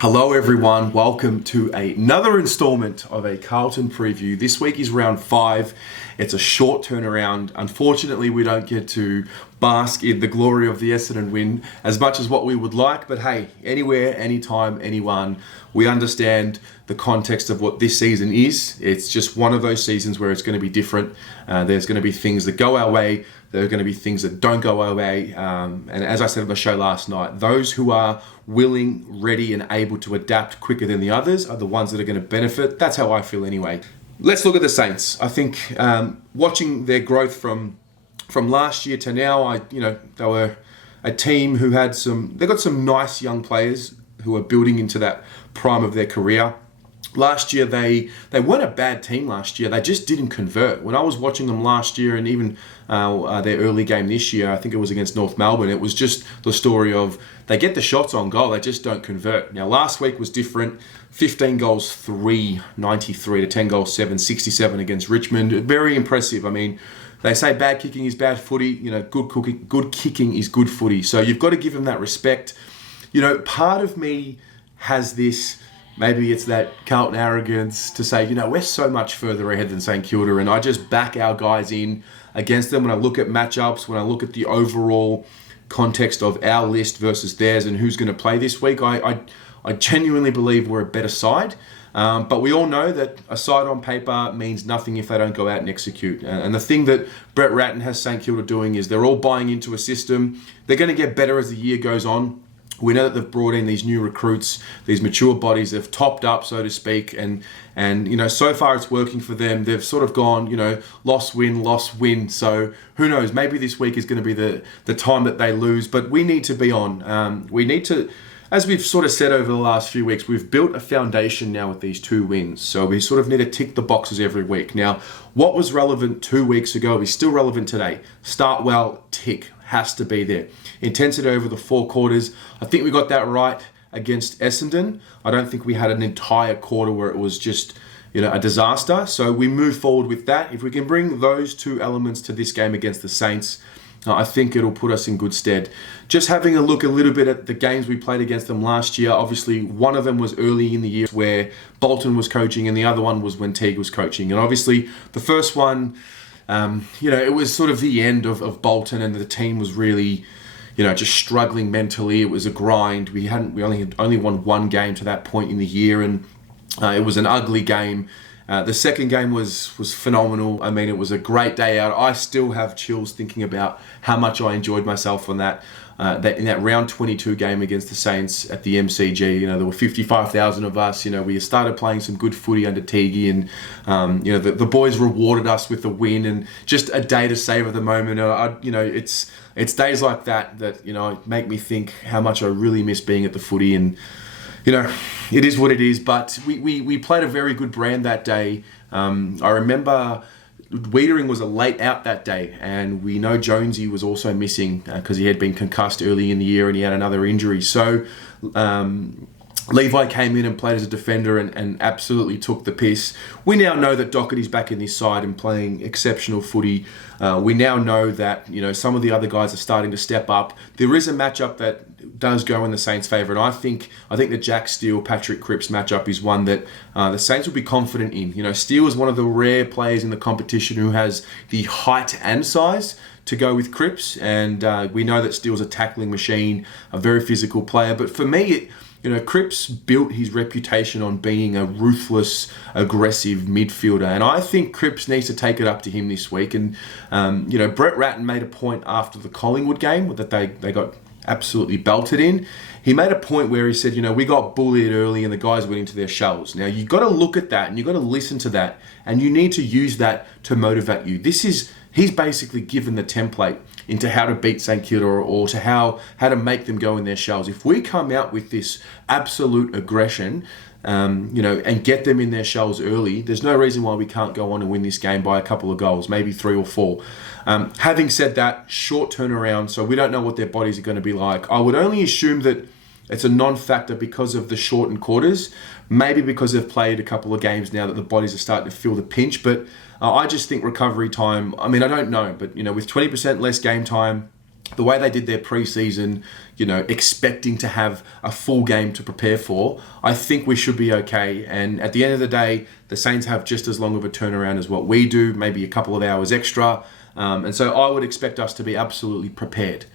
Hello everyone, welcome to another installment of a Carlton preview. This week is round 5. It's a short turnaround. Unfortunately, we don't get to bask in the glory of the Essendon win as much as what we would like, but hey, anywhere, anytime, anyone, we understand the context of what this season is. It's just one of those seasons where it's going to be different. There's going to be things that go our way. There are going to be things that don't go our way. And as I said on the show last night, those who are willing, ready, and able to adapt quicker than the others are the ones that are going to benefit. That's how I feel anyway. Let's look at the Saints. I think watching their growth from last year to now, they were a team who they got some nice young players who are building into that prime of their career. Last year, they weren't a bad team last year. They just didn't convert. When I was watching them last year and even their early game this year, I think it was against North Melbourne, it was just the story of they get the shots on goal, they just don't convert. Now, last week was different. 15 goals, 3, 93 to 10 goals, 7, 67 against Richmond. Very impressive. I mean, they say bad kicking is bad footy. Good kicking is good footy. So you've got to give them that respect. Part of me has this... Maybe it's that Carlton arrogance to say, we're so much further ahead than St Kilda, and I just back our guys in against them when I look at matchups, when I look at the overall context of our list versus theirs and who's going to play this week. I genuinely believe we're a better side, but we all know that a side on paper means nothing if they don't go out and execute. And the thing that Brett Ratten has St Kilda doing is they're all buying into a system. They're going to get better as the year goes on. We know that they've brought in these new recruits, these mature bodies. They've topped up, so to speak, and so far it's working for them. They've sort of gone, loss, win. So who knows? Maybe this week is going to be the time that they lose. But we need to be on. We need to, as we've sort of said over the last few weeks, we've built a foundation now with these 2 wins. So we sort of need to tick the boxes every week. Now, what was relevant 2 weeks ago is still relevant today. Start well, tick. Has to be there. Intensity over the 4 quarters. I think we got that right against Essendon. I don't think we had an entire quarter where it was just, a disaster. So we move forward with that. If we can bring those 2 elements to this game against the Saints, I think it'll put us in good stead. Just having a look a little bit at the games we played against them last year. Obviously, one of them was early in the year where Bolton was coaching, and the other one was when Teague was coaching. And obviously, the first one... it was sort of the end of Bolton, and the team was really, just struggling mentally. It was a grind. We only won 1 game to that point in the year, and it was an ugly game. The second game was phenomenal. I mean, it was a great day out. I still have chills thinking about how much I enjoyed myself on that in that round 22 game against the Saints at the MCG. There were 55,000 of us. We started playing some good footy under Teague, and the boys rewarded us with the win, and just a day to savor the moment. It's days like that make me think how much I really miss being at the footy, and it is what it is. But we played a very good brand that day. I remember Wiedering was a late out that day, and we know Jonesy was also missing because he had been concussed early in the year and he had another injury. So Levi came in and played as a defender and absolutely took the piss. We now know that Doherty's back in this side and playing exceptional footy. We now know that some of the other guys are starting to step up. There is a matchup that does go in the Saints' favour, and I think the Jack Steele Patrick Cripps matchup is one that the Saints will be confident in. Steele is one of the rare players in the competition who has the height and size to go with Cripps, and we know that Steele's a tackling machine, a very physical player. But for me, Cripps built his reputation on being a ruthless, aggressive midfielder, and I think Cripps needs to take it up to him this week. And Brett Ratten made a point after the Collingwood game that they got absolutely belted in. He made a point where he said, we got bullied early and the guys went into their shells. Now, you've got to look at that and you've got to listen to that, and you need to use that to motivate you. He's basically given the template into how to beat St Kilda or to how to make them go in their shells. If we come out with this absolute aggression, and get them in their shells early, there's no reason why we can't go on and win this game by a couple of goals, maybe 3 or 4. Having said that, short turnaround, so we don't know what their bodies are going to be like. I would only assume that it's a non-factor because of the shortened quarters, maybe because they've played a couple of games now that the bodies are starting to feel the pinch, but I just think recovery time, I don't know, but with 20% less game time, the way they did their preseason, expecting to have a full game to prepare for, I think we should be okay. And at the end of the day, the Saints have just as long of a turnaround as what we do, maybe a couple of hours extra. And so I would expect us to be absolutely prepared.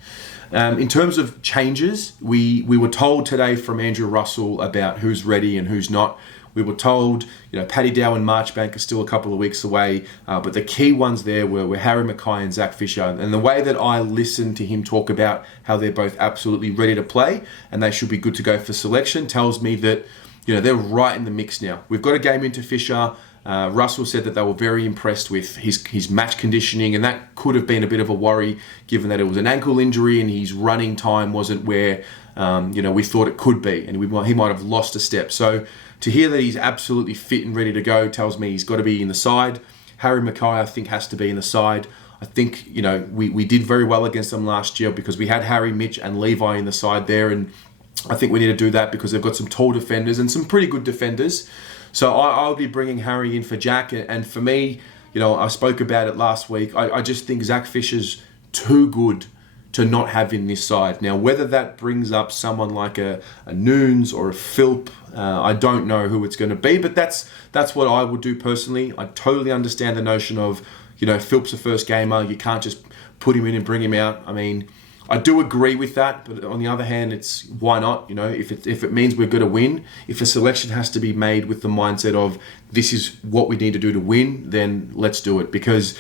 In terms of changes, we were told today from Andrew Russell about who's ready and who's not. We were told, Paddy Dow and Marchbank are still a couple of weeks away, but the key ones there were Harry Mackay and Zach Fisher. And the way that I listened to him talk about how they're both absolutely ready to play and they should be good to go for selection tells me that, they're right in the mix now. We've got a game into Fisher. Russell said that they were very impressed with his match conditioning, and that could have been a bit of a worry given that it was an ankle injury and his running time wasn't where we thought it could be, and he might have lost a step. So to hear that he's absolutely fit and ready to go tells me he's got to be in the side. Harry Mackay, I think, has to be in the side. I think, we did very well against them last year because we had Harry, Mitch and Levi in the side there, and I think we need to do that because they've got some tall defenders and some pretty good defenders. So I'll be bringing Harry in for Jack. And for me, I spoke about it last week. I just think Zach Fisher's too good to not have in this side. Now, whether that brings up someone like a Noons or a Philp, I don't know who it's going to be, but that's what I would do personally. I totally understand the notion of, Philp's a first gamer. You can't just put him in and bring him out. I mean, I do agree with that, but on the other hand, it's why not? If it means we're going to win, if a selection has to be made with the mindset of this is what we need to do to win, then let's do it. Because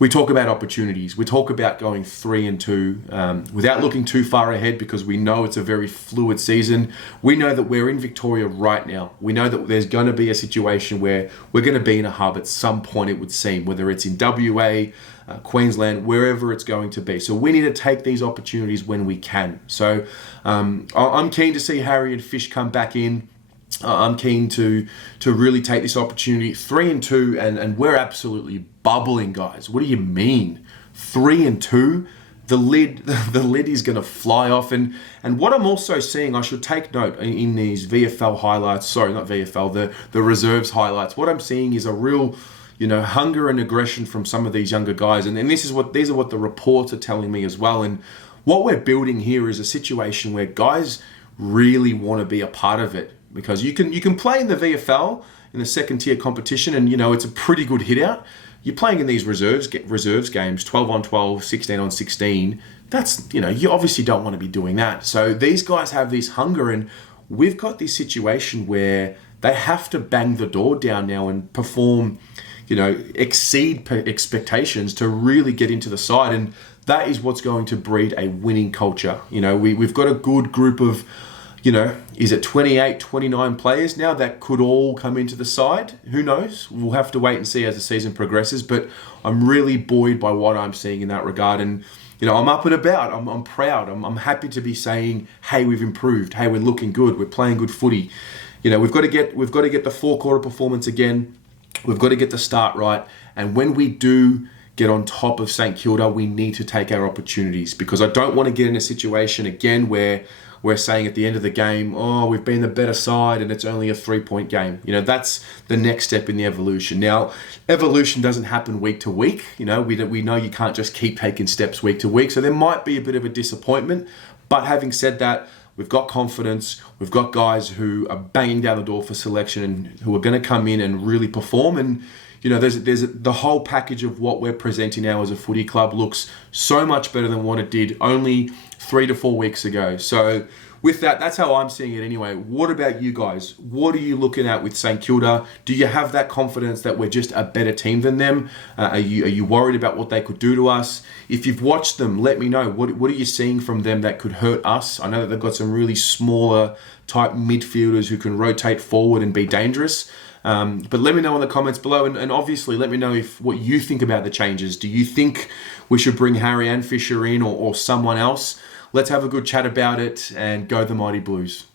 we talk about opportunities. We talk about going 3-2 without looking too far ahead because we know it's a very fluid season. We know that we're in Victoria right now. We know that there's going to be a situation where we're going to be in a hub at some point, it would seem, whether it's in WA, Queensland, wherever it's going to be. So we need to take these opportunities when we can. So I'm keen to see Harry and Fish come back in. I'm keen to really take this opportunity. 3-2, and we're absolutely bubbling, guys. What do you mean? 3-2? The lid is going to fly off. And what I'm also seeing, I should take note in these VFL highlights. Sorry, not VFL. The reserves highlights. What I'm seeing is a real, hunger and aggression from some of these younger guys. And these are what the reports are telling me as well. And what we're building here is a situation where guys really want to be a part of it. Because you can play in the VFL in the second tier competition, and it's a pretty good hit out. You're playing in these reserves games, 12-on-12, 16-on-16. That's you obviously don't want to be doing that. So these guys have this hunger, and we've got this situation where they have to bang the door down now and perform, exceed expectations to really get into the side, and that is what's going to breed a winning culture. We've got a good group of. Is it 28, 29 players now that could all come into the side? Who knows? We'll have to wait and see as the season progresses, but I'm really buoyed by what I'm seeing in that regard. And, I'm up and about. I'm proud. I'm happy to be saying, hey, we've improved. Hey, we're looking good. We're playing good footy. We've got to get the 4-quarter performance again. We've got to get the start right. And when we do get on top of St Kilda, we need to take our opportunities, because I don't want to get in a situation again where we're saying at the end of the game, we've been the better side and it's only a 3-point game. That's the next step in the evolution. Now, evolution doesn't happen week to week. We know you can't just keep taking steps week to week. So there might be a bit of a disappointment. But having said that, we've got confidence. We've got guys who are banging down the door for selection and who are going to come in and really perform. And there's the whole package of what we're presenting now as a footy club looks so much better than what it did only 3 to 4 weeks ago. So with that, that's how I'm seeing it anyway. What about you guys? What are you looking at with St Kilda? Do you have that confidence that we're just a better team than them? Are you worried about what they could do to us? If you've watched them, let me know. What are you seeing from them that could hurt us? I know that they've got some really smaller type midfielders who can rotate forward and be dangerous. But let me know in the comments below, and obviously let me know what you think about the changes. Do you think we should bring Harry and Fisher in or someone else? Let's have a good chat about it, and go the Mighty Blues.